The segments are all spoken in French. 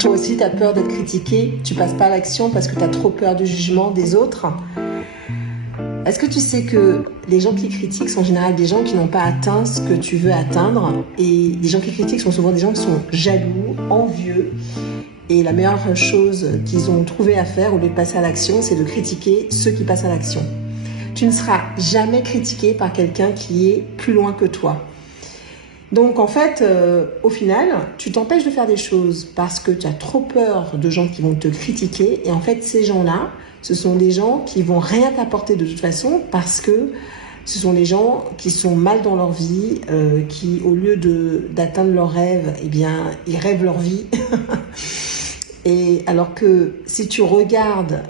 Toi aussi, tu as peur d'être critiqué, tu passes pas à l'action parce que tu as trop peur du jugement des autres. Est-ce que tu sais que les gens qui critiquent sont en général des gens qui n'ont pas atteint ce que tu veux atteindre, et les gens qui critiquent sont souvent des gens qui sont jaloux, envieux, et la meilleure chose qu'ils ont trouvé à faire au lieu de passer à l'action, c'est de critiquer ceux qui passent à l'action. Tu ne seras jamais critiqué par quelqu'un qui est plus loin que toi. Donc en fait, au final, tu t'empêches de faire des choses parce que tu as trop peur de gens qui vont te critiquer. Et en fait, ces gens-là, ce sont des gens qui vont rien t'apporter de toute façon, parce que ce sont des gens qui sont mal dans leur vie, qui au lieu d'atteindre leurs rêves, eh bien, ils rêvent leur vie. Et alors que si tu regardes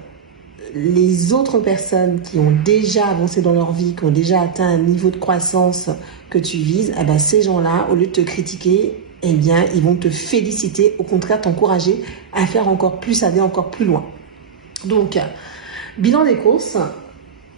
les autres personnes qui ont déjà avancé dans leur vie, qui ont déjà atteint un niveau de croissance que tu vises, eh ben ces gens-là, au lieu de te critiquer, eh bien, ils vont te féliciter, au contraire t'encourager à faire encore plus, à aller encore plus loin. Donc, bilan des courses,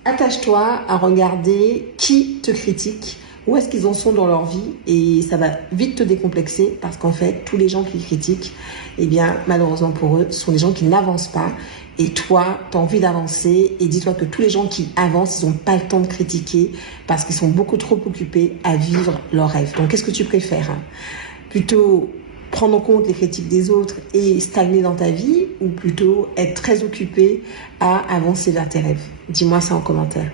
attache-toi à regarder qui te critique, où est-ce qu'ils en sont dans leur vie, et ça va vite te décomplexer, parce qu'en fait, tous les gens qui critiquent, eh bien, malheureusement pour eux, sont des gens qui n'avancent pas. Et toi, tu as envie d'avancer, et dis-toi que tous les gens qui avancent, ils n'ont pas le temps de critiquer parce qu'ils sont beaucoup trop occupés à vivre leurs rêves. Donc, qu'est-ce que tu préfères? Plutôt prendre en compte les critiques des autres et stagner dans ta vie, ou plutôt être très occupé à avancer vers tes rêves? Dis-moi ça en commentaire.